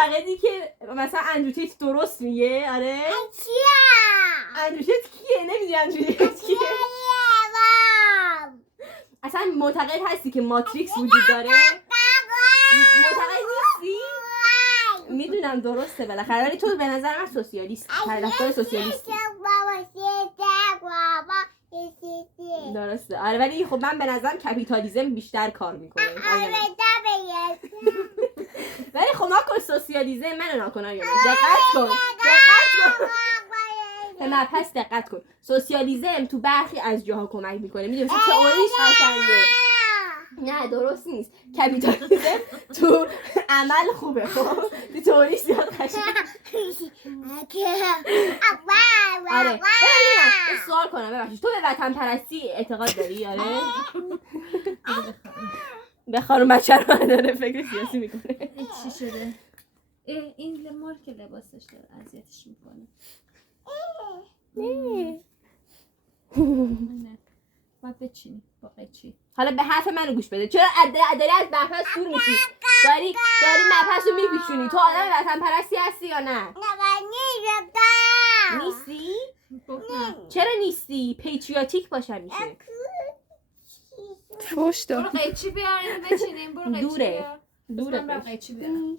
معتقدی که مثلا اندرو تیت درست میگه؟ آره اندرو تیت کیه؟ نمیدونی اندرو تیت کیه؟ اصلا معتقد هستی که ماتریکس وجود داره؟ معتقد نیستی؟ میدونم درسته بالاخره، ولی تو به نظر من سوسیالیست، طرفدار سوسیالیستی. درسته آره، ولی خب من به نظرم کپیتالیسم بیشتر کار میکنه. ولی خب ناکن سوسیالیسم منو ناکن. دقت کن نه پس دقت کن، سوسیالیسم تو برخی از جاها کمک میکنه، میدونی مثلا تئوریش قشنگه. نه درست نیست. کپیتالیسم تو عمل خوبه، خب تو تئوریش زیاد قشنگه. آره ببینم سوال کنم، ببخشید تو به وطن پرستی اعتقاد داری؟ آره به خانم بچه رو داره فکر سیاسی میکنه. چی شده؟ این لمار که لباسش داره اذیتش میکنه. نه باید بچینی با قیچی. حالا به حرف منو گوش بده، چرا داری از مبحث دور میشی؟ داری مبحث رو میپیچونی. تو آدم وطن پرستی هستی یا نه؟ نیستی؟ چرا نیستی؟ پیتریاتیک باشم میشه. فوش داد. برو قیچی بیاریم بچینیم. برو قیچی دوره بیار. برو قیچی بیارم.